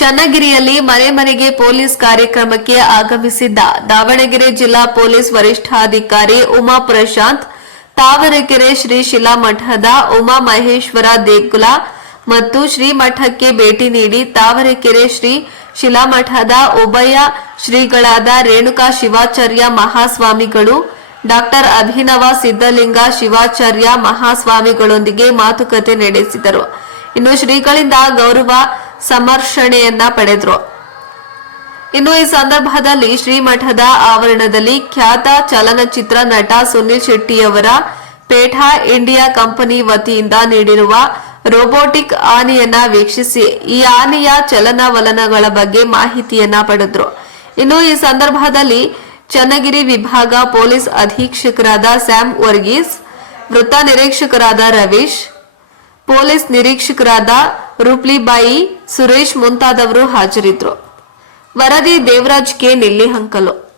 ಚನ್ನಗಿರಿಯಲ್ಲಿ ಮನೆ ಮನೆಗೆ ಪೊಲೀಸ್ ಕಾರ್ಯಕ್ರಮಕ್ಕೆ ಆಗಮಿಸಿದ್ದ ದಾವಣಗೆರೆ ಜಿಲ್ಲಾ ಪೊಲೀಸ್ ವರಿಷ್ಠಾಧಿಕಾರಿ ಉಮಾ ಪ್ರಶಾಂತ್, ತಾವರೆಕೆರೆ ಶ್ರೀ ಶಿಲಾಮಠದ ಉಮಾ ಮಹೇಶ್ವರ ದೇಗುಲ ಮತ್ತು ಶ್ರೀಮಠಕ್ಕೆ ಭೇಟಿ ನೀಡಿ ತಾವರೆಕೆರೆ ಶ್ರೀ ಶಿಲಾಮಠದ ಉಭಯ ಶ್ರೀಗಳಾದ ರೇಣುಕಾ ಶಿವಾಚಾರ್ಯ ಮಹಾಸ್ವಾಮಿಗಳು, ಡಾಕ್ಟರ್ ಅಭಿನವ ಸಿದ್ದಲಿಂಗ ಶಿವಾಚಾರ್ಯ ಮಹಾಸ್ವಾಮಿಗಳೊಂದಿಗೆ ಮಾತುಕತೆ ನಡೆಸಿದರು. ಇನ್ನು ಶ್ರೀಗಳಿಂದ ಗೌರವ ಸಮರ್ಷಣೆಯನ್ನ ಪಡೆದ್ರು. ಇನ್ನು ಈ ಸಂದರ್ಭದಲ್ಲಿ ಶ್ರೀಮಠದ ಆವರಣದಲ್ಲಿ ಖ್ಯಾತ ಚಲನಚಿತ್ರ ನಟ ಸುನಿಲ್ ಶೆಟ್ಟಿಯವರ ಪೇಠಾ ಇಂಡಿಯಾ ಕಂಪನಿ ವತಿಯಿಂದ ನೀಡಿರುವ ರೋಬೋಟಿಕ್ ಆನೆಯನ್ನ ವೀಕ್ಷಿಸಿ ಈ ಆನೆಯ ಚಲನವಲನಗಳ ಬಗ್ಗೆ ಮಾಹಿತಿಯನ್ನ ಪಡೆದ್ರು. ಇನ್ನು ಈ ಸಂದರ್ಭದಲ್ಲಿ ಚನ್ನಗಿರಿ ವಿಭಾಗ ಪೊಲೀಸ್ ಅಧೀಕ್ಷಕರಾದ ಸ್ಯಾಮ್ ವರ್ಗೀಸ್, ವೃತ್ತ ನಿರೀಕ್ಷಕರಾದ ರವೀಶ್ ಪೊಲೀಸ್ ನಿರೀಕ್ಷಕರಾದ ರೂಪ್ಲಿಬಾಯಿ ಸುರೇಶ್ ಮುಂತಾದವರು ಹಾಜರಿದ್ರು. ವರದಿ ದೇವರಾಜ್ ಕೆ. ನಿಲ್ಲಿಹಂಕಲು.